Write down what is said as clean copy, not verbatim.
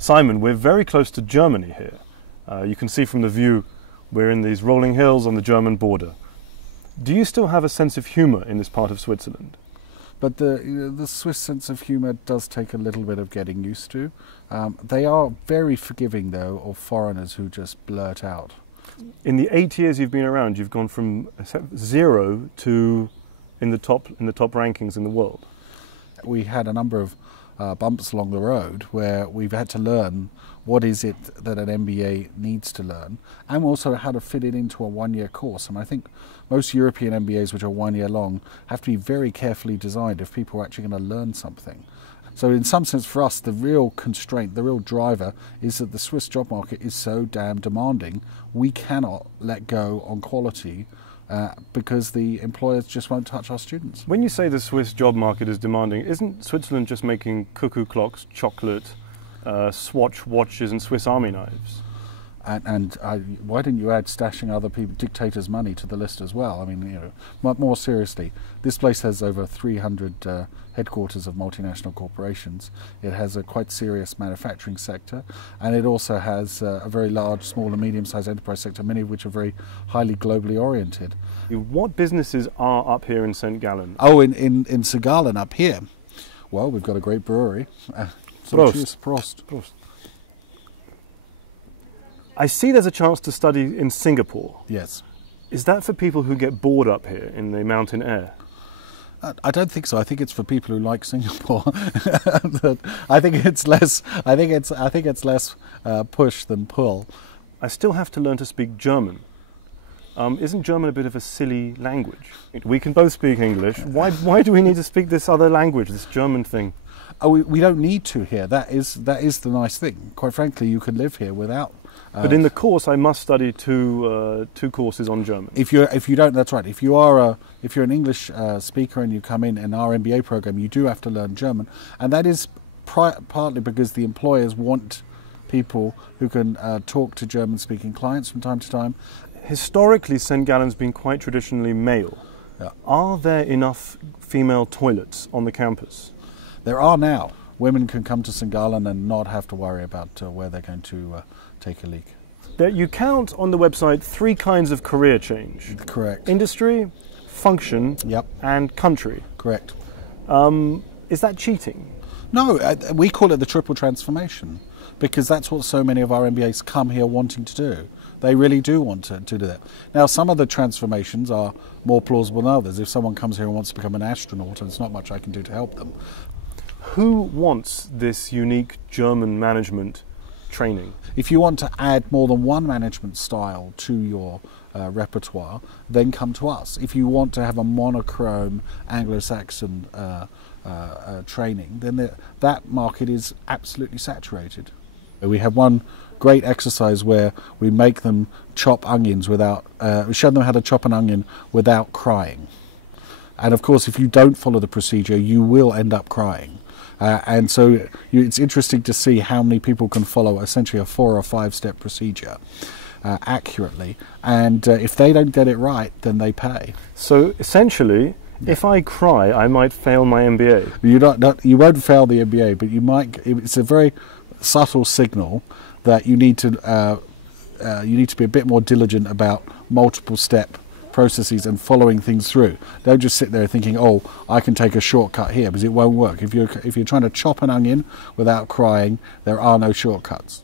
Simon, we're very close to Germany here. You can see from the view we're in these rolling hills on the German border. Do you still have a sense of humour in this part of Switzerland? But the Swiss sense of humour does take a little bit of getting used to. They are very forgiving, though, of foreigners who just blurt out. In the 8 years you've been around, you've gone from 0 to in the top rankings in the world. We had a number of bumps along the road where we've had to learn what is it that an MBA needs to learn, and also how to fit it into a one-year course. And I think most European MBAs, which are 1 year long, have to be very carefully designed if people are actually going to learn something. So in some sense for us, the real constraint, the real driver is that the Swiss job market is so damn demanding, we cannot let go on quality because the employers just won't touch our students. When you say the Swiss job market is demanding, isn't Switzerland just making cuckoo clocks, chocolate, Swatch watches and Swiss Army knives? And why didn't you add stashing other people, dictators' money to the list as well? I mean, you know, more seriously, this place has over 300 headquarters of multinational corporations. It has a quite serious manufacturing sector, and it also has a very large, small and medium-sized enterprise sector, many of which are very highly globally oriented. What businesses are up here in St. Gallen? Oh, in St. Gallen up here? Well, we've got a great brewery. Prost. Cheers. Prost. Prost. I see there's a chance to study in Singapore. Yes. Is that for people who get bored up here in the mountain air? I don't think so. I think it's for people who like Singapore. I think it's less. I think it's less push than pull. I still have to learn to speak German. Isn't German a bit of a silly language? We can both speak English. Why do we need to speak this other language, this German thing? Oh, we don't need to here. That is the nice thing. Quite frankly, you can live here without. But in the course, I must study two courses on German. If you don't, that's right. If you're an English speaker and you come in our MBA program, you do have to learn German, and that is partly because the employers want people who can talk to German-speaking clients from time to time. Historically, St. Gallen's been quite traditionally male. Yeah. Are there enough female toilets on the campus? There are now. Women can come to St. Gallen and not have to worry about where they're going to take a leak. You count on the website 3 kinds of career change. Correct. Industry, function, yep, and country. Correct. Is that cheating? No, we call it the triple transformation because that's what so many of our MBAs come here wanting to do. They really do want to do that. Now, some of the transformations are more plausible than others. If someone comes here and wants to become an astronaut, there's not much I can do to help them. Who wants this unique German management training? If you want to add more than one management style to your repertoire, then come to us. If you want to have a monochrome Anglo-Saxon training, then that market is absolutely saturated. We have one great exercise where we make them chop onions without, we show them how to chop an onion without crying. And of course, if you don't follow the procedure, you will end up crying. And so it's interesting to see how many people can follow essentially a 4 or 5 step procedure accurately. And if they don't get it right, then they pay. So essentially, if I cry, I might fail my MBA. You won't fail the MBA, but you might. It's a very subtle signal that you need to be a bit more diligent about multiple step processes and following things through. Don't just sit there thinking, oh, I can take a shortcut here, because it won't work. If you're trying to chop an onion without crying, there are no shortcuts.